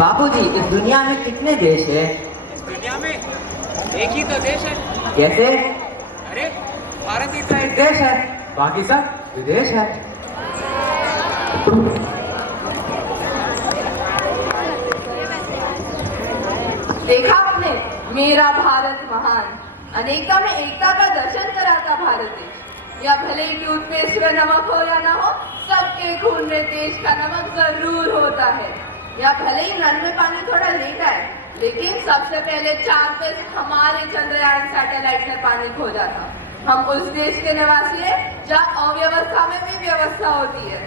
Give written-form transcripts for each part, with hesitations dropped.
बाबूजी, इस दुनिया में कितने देश है? इस दुनिया में एक ही तो देश है। कैसे? अरे भारत ही तो एक देश है, बाकी सब विदेश है। देखा आपने, मेरा भारत महान, अनेकता में एकता का दर्शन कराता भारत देश। या भले ही टूथपेस्ट में नमक हो या ना हो, सबके खून में देश का नमक जरूर होता है। या भले ही नल में पानी थोड़ा लेट आए, लेकिन सबसे पहले चांद पे हमारे चंद्रयान सैटेलाइट में पानी खोजा था। हम उस देश के निवासी हैं जहाँ अव्यवस्था में भी व्यवस्था होती है।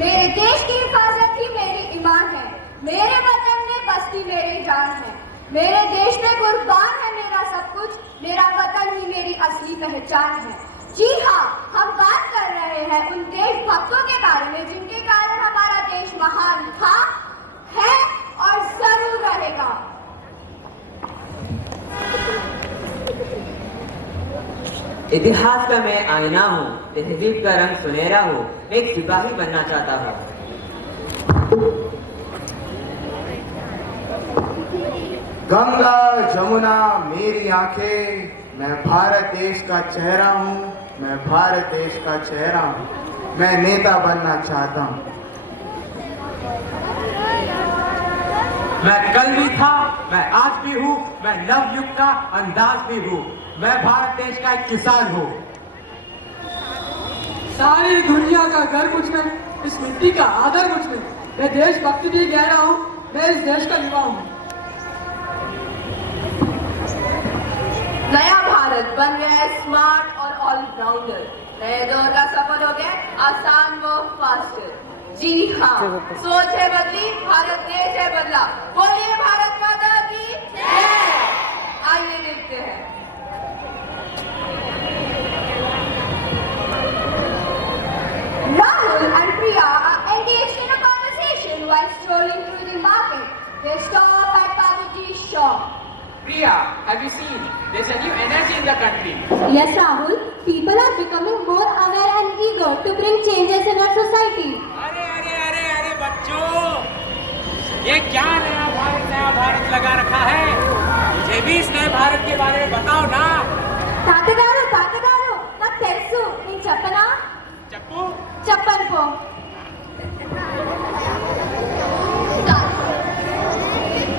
मेरे देश की हिफाजत ही मेरी ईमान है, मेरे वतन में बस्ती मेरी जान है, मेरे देश में कुर्बान है मेरा सब कुछ, मेरा वतन ही मेरी असली पहचान है। जी हाँ, हम बात कर रहे हैं उन देशभक्तों के बारे में जिनके कारण हमारा देश महान था, है और जरूर रहेगा। इतिहास का मैं आईना हूँ, तहजीब का रंग सुनहरा हो, मैं एक सिपाही बनना चाहता हूँ। गंगा जमुना मेरी आंखें, मैं भारत देश का चेहरा हूँ, मैं भारत देश का चेहरा हूँ, मैं नेता बनना चाहता हूँ। मैं कल भी था, मैं आज भी हूँ, मैं नवयुग का अंदाज भी हूँ, मैं भारत देश का एक किसान हूँ। सारी दुनिया का घर मुझ में, इस मिट्टी का आदर मुझ में, मैं देशभक्ति भी गहरा हूँ, मैं इस देश का युवा हूँ। नया भारत बन गया है स्मार्ट और ऑलराउंडर। नए दौर का सफल हो गया आसान व फास्टर। जी हाँ, सोच है बदली, भारत देश है बदला। बोलिए भारत माता की जय। आइए देखते हैं। Rahul and Priya are engaged in a conversation while strolling through the market. They stop at Babuji's shop. Priya, have you seen? There's a new energy in the country. Yes, Rahul. People are becoming more aware and eager to bring changes in our society. अरे अरे अरे अरे बच्चों, ये क्या नया भारत लगा रखा है? मुझे भी इस नए भारत के बारे में बताओ ना। తాతగారు నాకు తెలుసు, నేను చెప్పనా? चप्पू చెప్పను పో.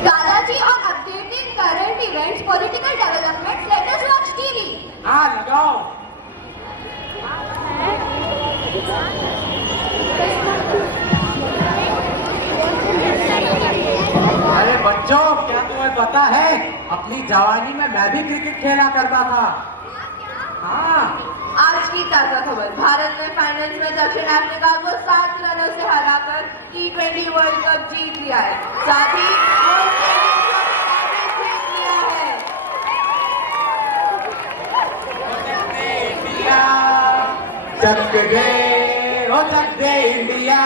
दादाजी on updating current events, political developments, let us watch TV. हाँ लगाओ। अरे बच्चों, क्या तुम्हें पता है, अपनी जवानी में मैं भी क्रिकेट खेला करता था। हाँ, आज की ताजा खबर, भारत ने फाइनल्स में दक्षिण अफ्रीका को 7 रनों से हराकर T20 वर्ल्ड कप जीत लिया है। साथ ही जीत लिया है। इंडिया चक दे, ओ चक दे इंडिया।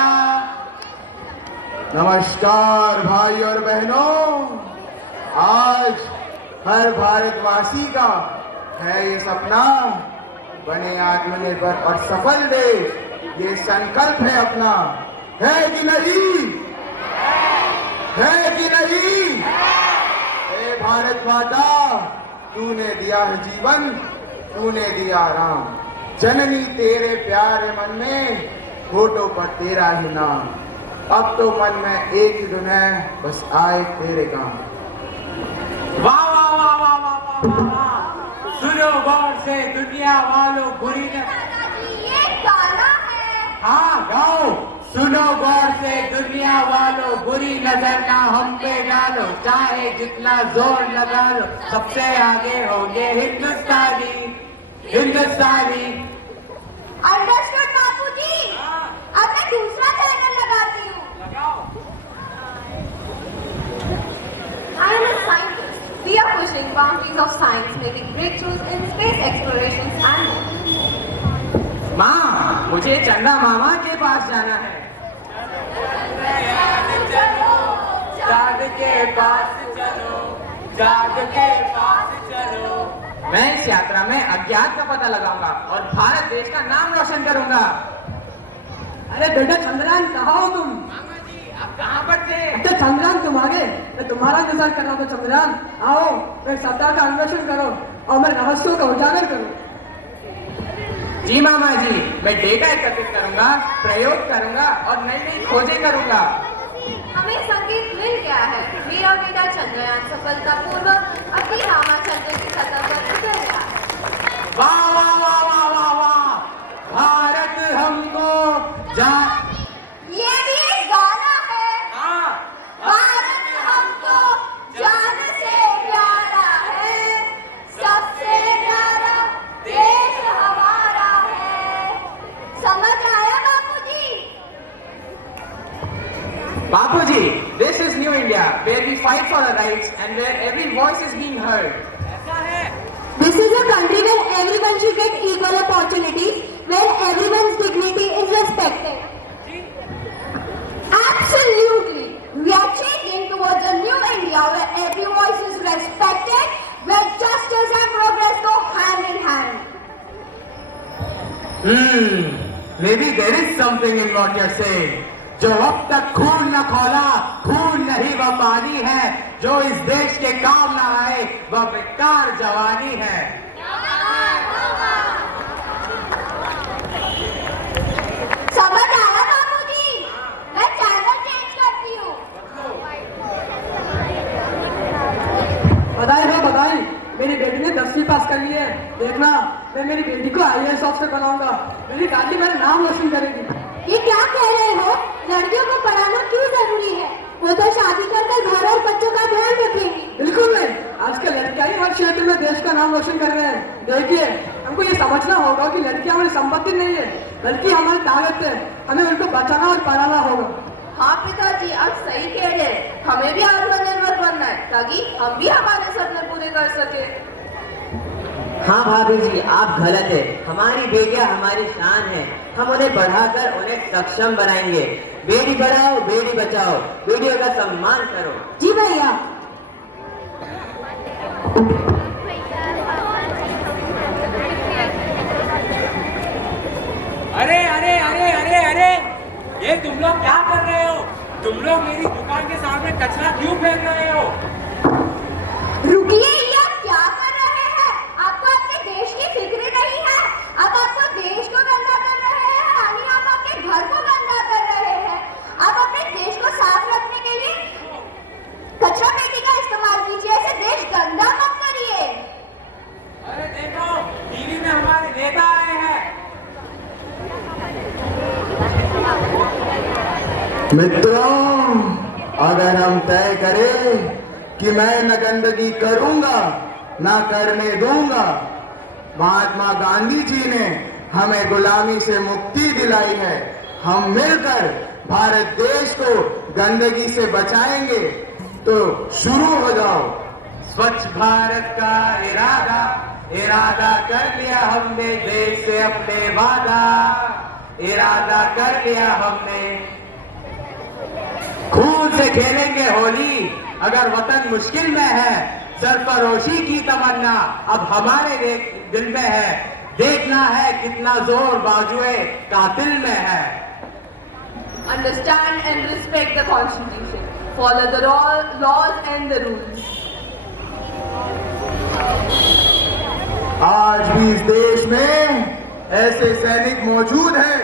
नमस्कार भाई और बहनों, आज हर भारतवासी का है ये सपना, बने आत्मनिर्भर और सफल देश, ये संकल्प है अपना। है कि नहीं? है कि नहीं? हे भारत माता, तूने दिया है जीवन, तूने दिया राम, जननी तेरे प्यारे मन में, होठों पर तेरा ही नाम। अब तो मन में एक ही धुन है, बस आए तेरे काम। वाह वाह वाह वाह वाह वाह वाह, सुनो गौर से दुनिया वालों, बुरी न... ये गाना है। हाँ गाओ। सुनो गौर से दुनिया वालों, बुरी नजर ना हम पे डालो, चाहे जितना जोर लगा लो, सबसे आगे होंगे हिंदुस्तानी, हिंदुस्तानी। अंडरस्टूड बापूजी। अब मैं दूसरा चैनल लगाती हूँ। I am a scientist. We are pushing boundaries of science, making breakthroughs in space explorations and more. माँ, मुझे चंदा मामा के पास जाना है। जाग के पास चलो, जाग के पास चलो। मैं इस यात्रा में अज्ञात का पता लगाऊंगा और भारत देश का नाम रोशन करूंगा। अरे बेटा चंद्रयान, कहाँ हो तुम? मामा जी, आप कहाँ पर थे? अच्छा चंद्रयान, तुम आ गए। तुम्हारा इंतजार कर रहा था चंद्रयान। आओ, मेरे सत्ता का अन्वेषण करो और मेरे रहस्यों का उजागर करो। जी मामा जी, मैं डेटा एकत्रित करूंगा, प्रयोग करूंगा और नई नई खोजें करूंगा। हमें संकेत मिल गया है। मेरा बेटा चंद्रयान सफलतापूर्वक अपनी रामाचंद्र की सतह पर उतर गया। वाह वाह वाह वाह वाह वाह, भारत हमको ये भी एक गाना है। हाँ, भारत हमको जान से प्यारा है, सबसे प्यारा देश हमारा है। समझ आया बापूजी? Bapuji, this is New India, where we fight for our rights and where every voice is being heard. ऐसा है। This is a country where everyone should get equal opportunities, where everyone's dignity is respected. Absolutely. We are changing towards a new India where every voice is respected, where justice and progress go hand in hand. Maybe there is something in what you're saying. जो अब तक खून न खौला, खून नहीं वह पानी है, जो इस देश के काम न आए वह बेकार जवानी है। समझ आया बापूजी? मैं चैनल चेंज करती हूँ। बधाई हो बधाई, मेरी बेटी ने 10वीं पास कर ली है। देखना, मैं मेरी बेटी को IAS ऑफिसर बनाऊंगा। मेरी दादी मेरा नाम रोशन करेगी। ये क्या कह रहे हो? लड़कियों को पढ़ाना क्यों जरूरी है? वो तो शादी कर घर और बच्चों का ध्यान रखेंगी। बिल्कुल नहीं, आजकल लड़कियां ही हर क्षेत्र में देश का नाम रोशन कर रहे हैं। देखिए, हमको ये समझना होगा कि लड़कियां हमारी संपत्ति नहीं है, बल्कि हमारी ताकत है। हमें उनको बचाना और पढ़ाना होगा। हाँ पिताजी, आप सही कह रहे हैं। हमें भी आत्मनिर्भर बनना है ताकि हम भी हमारे सपने पूरे कर सके। हाँ भाभी जी, आप गलत है। हमारी बेटियां हमारी शान है। हम उन्हें बढ़ाकर उन्हें सक्षम बनाएंगे। बेटी पढ़ाओ, बेटी बचाओ, बेटियों का सम्मान करो। जी भैया। अरे अरे अरे अरे अरे, ये तुम लोग क्या कर रहे हो? तुम लोग मेरी दुकान के सामने कचरा क्यों फेंक रहे हो? रुकिए, ये आप क्या कर रहे हैं? आपको अपने देश की फिक्र नहीं है। अब आपको देश को गंदा कर रहे हैं, यानी आप अपने घर को गंदा कर रहे हैं। आप अपने देश को साफ रखने के लिए कचरा पेटी का इस्तेमाल कीजिए। ऐसे देश गंदा मत करिए। अरे देखो, टीवी में हमारे नेता आए हैं। मित्रों, अगर हम तय करें कि मैं न गंदगी करूंगा न करने दूंगा, महात्मा गांधी जी ने हमें गुलामी से मुक्ति दिलाई है। हम मिलकर भारत देश को गंदगी से बचाएंगे। तो शुरू हो जाओ। स्वच्छ भारत का इरादा कर लिया हमने, देश से अपने वादा इरादा कर लिया हमने। खून से खेलेंगे होली, अगर वतन मुश्किल में है। सरफरोशी की तमन्ना अब हमारे दिल में है। देखना है कितना जोर बाजुए कातिल में है। Understand and respect the Constitution. Follow the laws and the rules. आज भी इस देश में ऐसे सैनिक मौजूद हैं